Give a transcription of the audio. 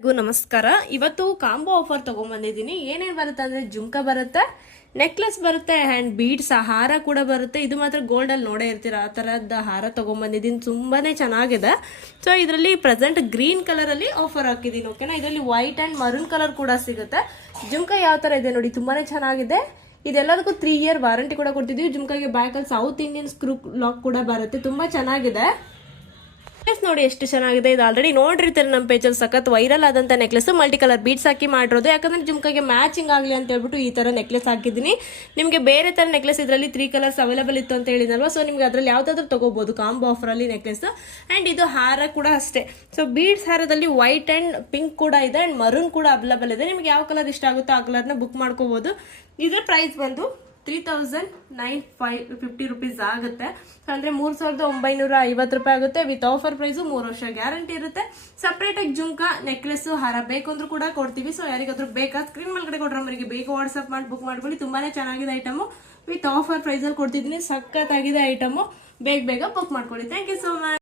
ನಮಸ್ಕಾರ. ಇವತ್ತು combo offer ತಗೊಂಡ್ಬಂದಿದ್ದೀನಿ. ಏನೇನು ಬರುತ್ತೆ ಅಂದರೆ ಜುಮ್ಕ ಬರುತ್ತೆ, ನೆಕ್ಲೆಸ್ ಬರುತ್ತೆ ಆ್ಯಂಡ್ ಬೀಡ್ಸ್ ಹಾರ ಕೂಡ ಬರುತ್ತೆ. ಇದು ಮಾತ್ರ ಗೋಲ್ಡಲ್ಲಿ ನೋಡೇ ಇರ್ತೀರ, ಆ ಥರದ ಹಾರ ತೊಗೊಂಬಂದಿದ್ದೀನಿ. ತುಂಬಾ ಚೆನ್ನಾಗಿದೆ. ಸೊ ಇದರಲ್ಲಿ ಪ್ರೆಸೆಂಟ್ ಗ್ರೀನ್ ಕಲರಲ್ಲಿ ಆಫರ್ ಹಾಕಿದ್ದೀನಿ. ಓಕೆನಾ. ಇದರಲ್ಲಿ ವೈಟ್ ಆ್ಯಂಡ್ ಮರೂನ್ ಕಲರ್ ಕೂಡ ಸಿಗುತ್ತೆ. ಜುಮ್ಕ ಯಾವ ಥರ ಇದೆ ನೋಡಿ, ತುಂಬಾ ಚೆನ್ನಾಗಿದೆ. ಇದೆಲ್ಲದಕ್ಕೂ 3 year ವಾರಂಟಿ ಕೂಡ ಕೊಡ್ತಿದ್ದೀವಿ. ಜುಮ್ಕಾಗೆ ಬ್ಯಾಕಲ್ಲಿ ಸೌತ್ ಇಂಡಿಯನ್ ಸ್ಕ್ರೂ ಲಾಕ್ ಕೂಡ ಬರುತ್ತೆ. ತುಂಬ ಚೆನ್ನಾಗಿದೆ. ನೆಕ್ಲೆಸ್ ನೋಡಿ ಎಷ್ಟು ಚೆನ್ನಾಗಿದೆ. ಇದು ಆಲ್ರೆಡಿ ನೋಡಿರ್ತಾರೆ ನಮ್ಮ ಪೇಜಲ್ಲಿ. ಸಖತ್ ವೈರಲ್ ಆದಂಥ ನೆಕ್ಲೆಸ್, ಮಲ್ಟಿ ಕಲರ್ ಬೀಡ್ಸ್ ಹಾಕಿ ಮಾಡಿರೋದು. ಯಾಕಂದ್ರೆ ಜುಮ್ಕಾಗೆ ಮ್ಯಾಚಿಂಗ್ ಆಗಲಿ ಅಂತ ಹೇಳ್ಬಿಟ್ಟು ಈ ಥರ ನೆಕ್ಲೆಸ್ ಹಾಕಿದ್ದೀನಿ. ನಿಮಗೆ ಬೇರೆ ಥರ ನೆಕ್ಲೆಸ್ ಇದರಲ್ಲಿ 3 ಕಲರ್ಸ್ ಅವೈಲೇಬಲ್ ಇತ್ತು ಅಂತ ಹೇಳಿದಲ್ವ. ಸೊ ನಿಮ್ಗೆ ಅದರಲ್ಲಿ ಯಾವುದಾದ್ರೂ ತೊಗೋಬೋದು ಕಾಂಬೋ ಆಫರಲ್ಲಿ ನೆಕ್ಲೆಸ್. ಆ್ಯಂಡ್ ಇದು ಹಾರ ಕೂಡ ಅಷ್ಟೇ. ಸೊ ಬೀಡ್ಸ್ ಹಾರದಲ್ಲಿ ವೈಟ್ ಆ್ಯಂಡ್ ಪಿಂಕ್ ಕೂಡ ಇದೆ ಆ್ಯಂಡ್ ಮರೂನ್ ಕೂಡ ಅವೈಲೇಬಲ್ ಇದೆ. ನಿಮ್ಗೆ ಯಾವ ಕಲರ್ ಇಷ್ಟ ಆಗುತ್ತೋ ಆ ಕಲರ್ನ ಬುಕ್ ಮಾಡ್ಕೋಬೋದು. ಇದರ ಪ್ರೈಸ್ ಬಂದು 3,950 ರುಪೀಸ್ ಆಗುತ್ತೆ. ಅಂದರೆ 3,950 ರೂಪಾಯಿ ಆಗುತ್ತೆ. ವಿತ್ ಆಫರ್ ಪ್ರೈಸು 3 ವರ್ಷ ಗ್ಯಾರಂಟಿ ಇರುತ್ತೆ. ಸಪ್ರೇಟಾಗಿ ಜುಮ್ಕಾ ನೆಕ್ಲೆಸ್ ಹಾರ ಬೇಕು ಅಂದ್ರೂ ಕೂಡ ಕೊಡ್ತೀವಿ. ಸೊ ಯಾರಿಗಾದ್ರೂ ಬೇಕಾ ಸ್ಕ್ರೀನ್ ಮೇಲ್ಗಡೆ ಕೊಟ್ಟರೆ ನಮಗೆ ಬೇಗ ವಾಟ್ಸಪ್ ಮಾಡಿ ಬುಕ್ ಮಾಡ್ಕೊಳ್ಳಿ. ತುಂಬಾ ಚೆನ್ನಾಗಿದೆ ಐಟಮು. ವಿತ್ ಆಫರ್ ಪ್ರೈಸಲ್ಲಿ ಕೊಡ್ತಿದ್ದೀನಿ. ಸಖತ್ತಾಗಿದೆ ಐಟಮು. ಬೇಗ ಬುಕ್ ಮಾಡ್ಕೊಳ್ಳಿ. Thank you so much.